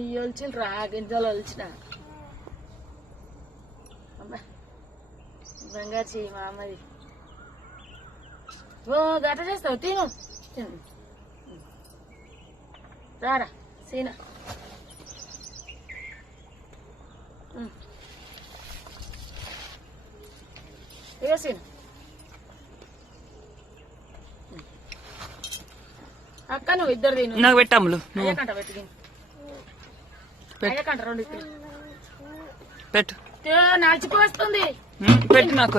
ఈ ఒలిచిలు రా గింజలు ఒలిచిన. బంగారు చెయ్యి మా అమ్మది. ఓ గట్ట చేస్తావు తిను. తిను. రారా సీనా. ఇక సీను. అక్క నువ్వు ఇద్దరు తిను. నాకు పెట్టమ్ములు నువ్వు. అయ్యకంట పెట్టి తిను. పెట్టు. అయ్యకంట రెండు తిను పెట్టు. నడిచిపో వస్తుంది ఉమ్, పెట్టు నాకు